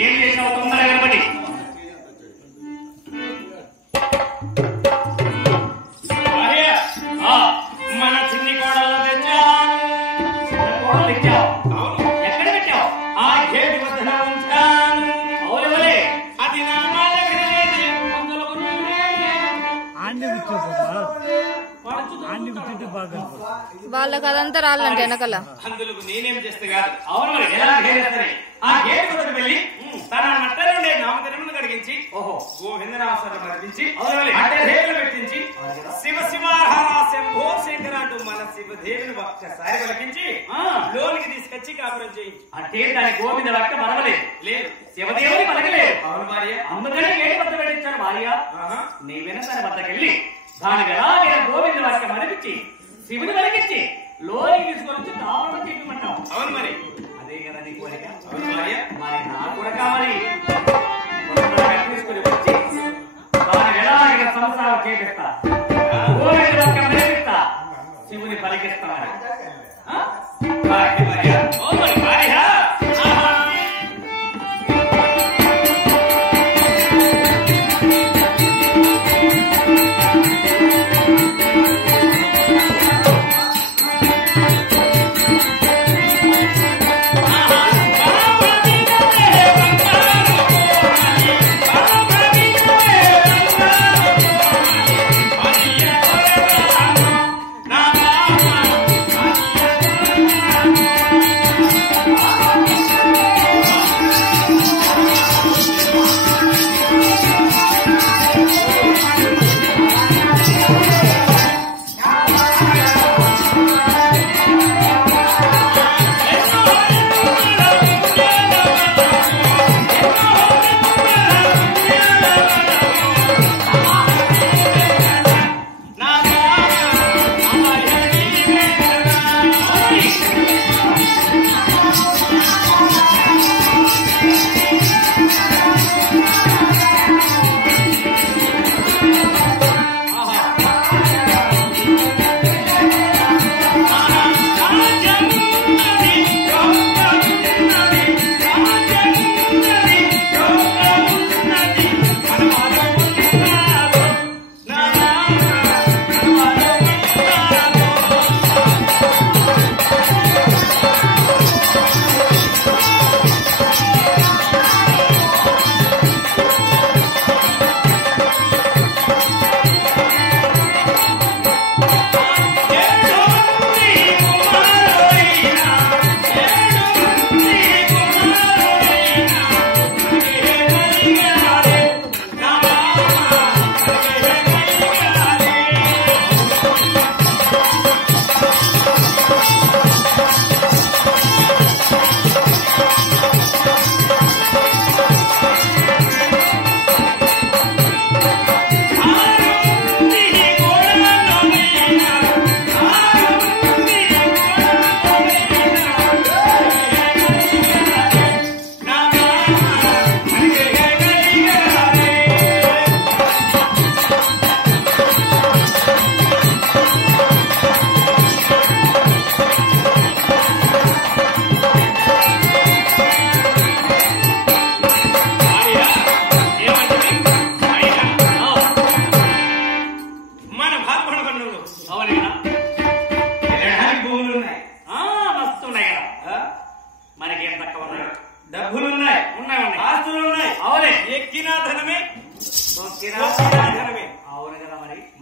ఏం చేసావు తొందరగా నిలబడి మన చిన్ని కోడలు తెచ్చాను. కోడలు తెచ్చావు? అవును. ఎక్కడ పెట్టావు? ఆ గేటు వద్ద ఉంచాను. అవునవలే అది నా దగ్గర వాళ్ళకి అదంతా రాలంటే వెనకల అందులో నేనేం చేస్తే కాదు. అవును మరి ఎలా చేస్తే ఆ గేటు వద్దకు వెళ్ళి తన నట్టనుండే నామధర్మను కడిగించి గోవిందనామస్వరం నడిపించి అట్టేదేవులు పెట్టించి శివ శివాహార శంభో శంకర అంటూ మన శివదేవుని ఒక్కసారి పలికించి లోనికి తీసుకొచ్చి కాపురం చేయించి అంటే దాని గోవింద వాక్య మరవలేదు. లేదు, శివదేవుని పలకలేదు. అవును భార్య. అందుకనే గేటు వద్ద పెట్టించాను భార్య. నీవైనా తన వద్దకెళ్ళి దాని ఎలాగైనా గోవింద వాక్యం అనిపించి శివుని వెలిగించి లోనికి తీసుకొని వచ్చి కాపురం చేయమంటావు. అవును మరి అదే కదా నీ కోరిక. మరి నాకు కూడా కావాలి. తీసుకుని వచ్చి దాని ఎలాగైనా సంసారం చేపిస్తా, గోవింద వాక్యం నేర్పిస్తా, శివుని పలికిస్తాను.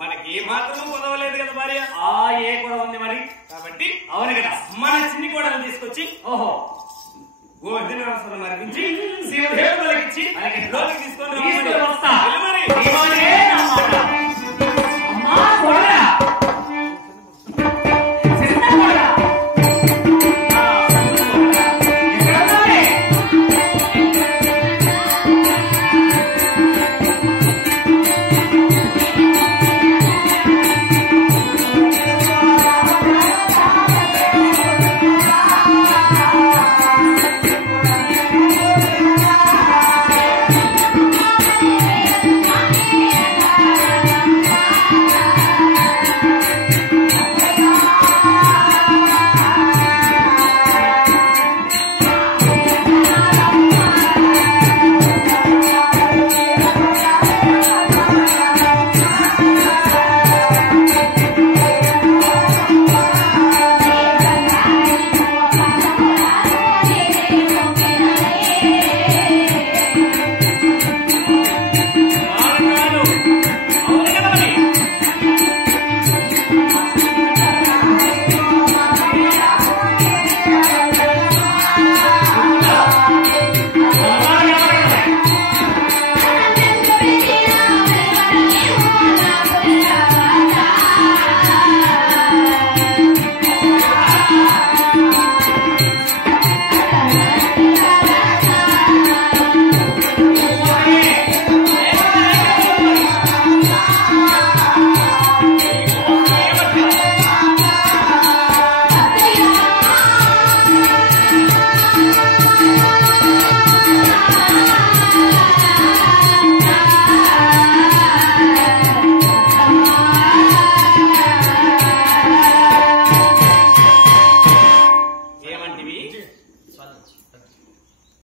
మనకి ఏ మాత్రం కుదవలేదు కదా భార్య. ఏ కూడా ఉంది మరి. కాబట్టి అవును కదా మన చిన్ని కోడలు తీసుకొచ్చి గోవిందనామస్వరం నడిపించి శివదేవుడు పలికించి లోకి తీసుకొని వస్తా.